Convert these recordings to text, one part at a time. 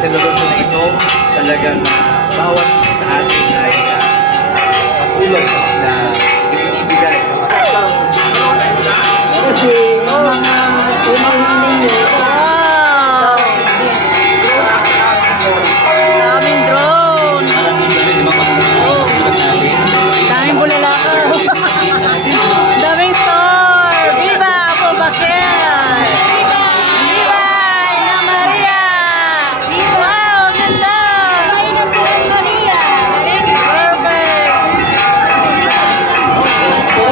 celebration na ito, talagang bawat sa atin ay patuloy na ibinibigay. Kasi mga umahiling daming drone. Daming bulalakaw. Daming store. Viva Pumbakel! Viva Ina Maria! Wow, ganda! Perfect! Salamat po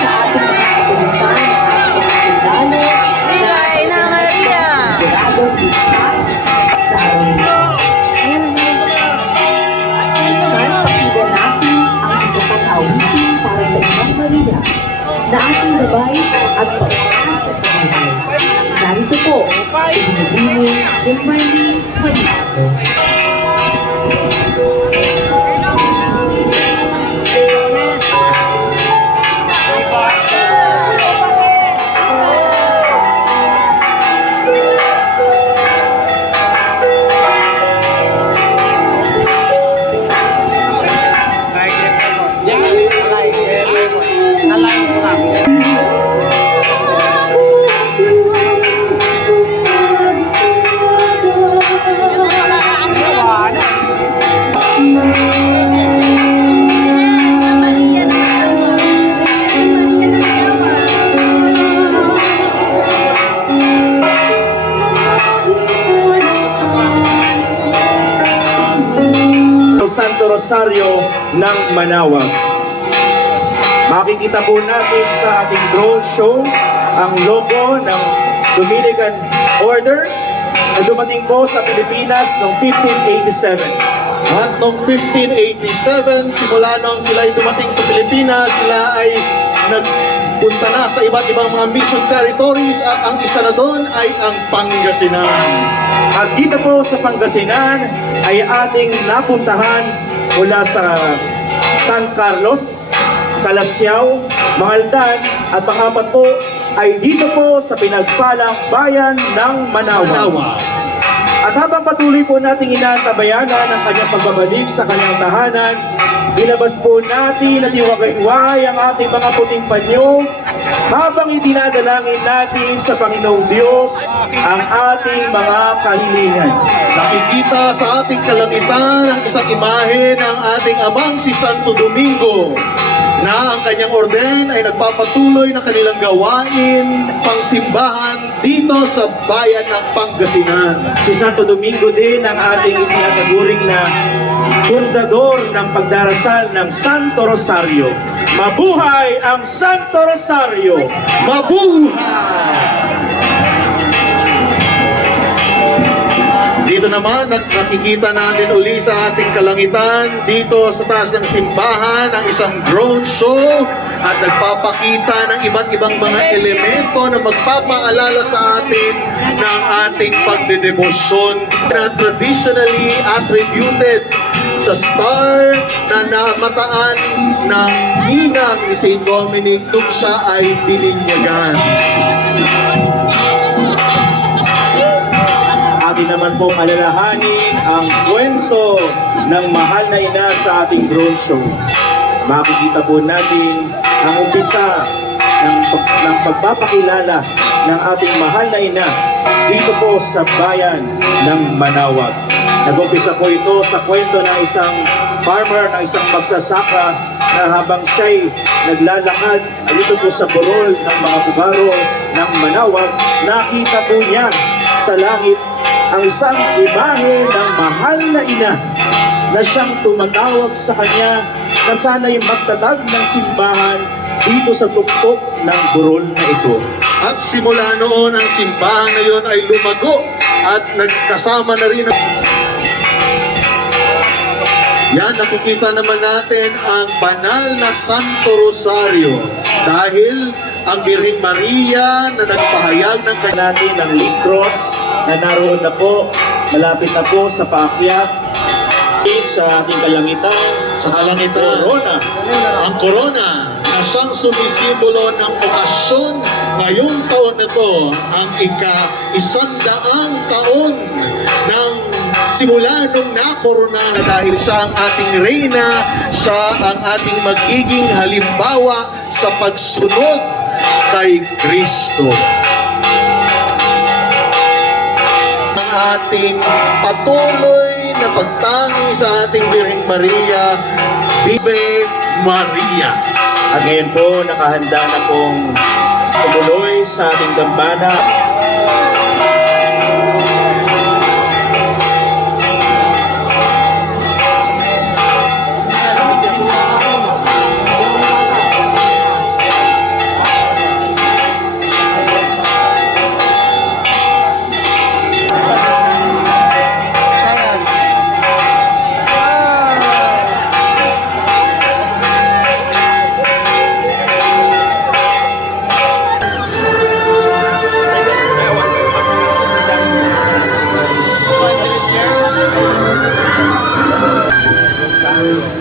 sa ating mga kapulisan at ospisyalo Viva Ina Maria! sigurado ligtas sa arena. At pakinggan natin ang isa pang awitin para sa Inang Maria na ating gabay at pagkakas sa pangalaman. Narito po, ibinibini ng Marlene Manalo. Santo Rosario ng Manaoag. Makikita po natin sa ating drone show ang logo ng Dominican Order na dumating po sa Pilipinas noong 1587. At noong 1587, simula nung sila ay dumating sa Pilipinas, sila ay nagpunta na sa iba't ibang mga mission territories at ang isa na doon ay ang Pangasinan. At dito po sa Pangasinan ay ating napuntahan mula sa San Carlos, Calasiao, Mangaldan at pang-apat po ay dito po sa pinagpalang bayan ng Manaoag. At habang patuloy po nating inaantabayanan ang kanyang pagbabalik sa kanyang tahanan, ilabas po natin at iwagay-way ang ating mga puting panyo habang itinadalangin natin sa Panginoong Diyos ang ating mga kahilingan. Nakikita sa ating kalangitan ang isang imahe ng ating amang si Santo Domingo na ang kanyang orden ay nagpapatuloy ng kanilang gawain pangsimbahan dito sa bayan ng Pangasinan. Si Santo Domingo din ang ating itinataguring na fundador ng pagdarasal ng Santo Rosario. Mabuhay ang Santo Rosario! Mabuhay! Dito naman, nakikita natin uli sa ating kalangitan, dito sa taas ng simbahan, ang isang drone show at nagpapakita ng iba't ibang mga elemento na magpapaalala sa atin ng ating pagdedebosyon na traditionally attributed sa star na namataan ng ninang ni St. Dominic nung siya ay bininyagan. Atin naman pong alalahanin ang kwento ng mahal na ina sa ating drone show. Makikita po natin ang umpisa ng pagpapakilala ng ating mahal na ina dito po sa bayan ng Manaoag. Nag-umpisa po ito sa kwento ng isang farmer, ng isang magsasaka na habang siya'y naglalakad dito po sa burol ng mga bugaro ng Manaoag, nakita po niya sa langit ang isang imahe ng mahal na ina na siyang tumatawag sa kanya na sana'y magtatag ng simbahan dito sa tuktok ng burol na ito. At simula noon, ang simbahan na yun ay lumago at nagkasama na rin yan, nakikita naman natin ang banal na Santo Rosario dahil ang Birheng Maria na nagpahayag ng kanyang Natin ang lead cross na naroon na po, malapit na po sa paakyat sa ating kalangitan, sa kalangitan. corona. Ang corona na siyang sumisimbolo ng okasyon Ngayong taon na to, ang ika-100 taon ng simula nung nakorona na dahil siya ang ating reyna, siya ang ating magiging halimbawa sa pagsunod kay Kristo. Ang ating patuloy na pagtangi sa ating Birheng Maria, Bibe Maria. At ngayon po, nakahanda na pong tumuloy sa ating dambana. Ayan.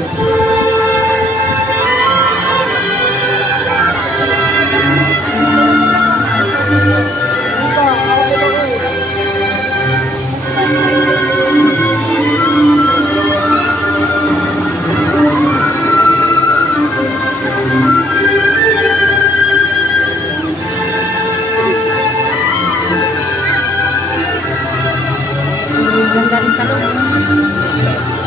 Ganda rin sa loob.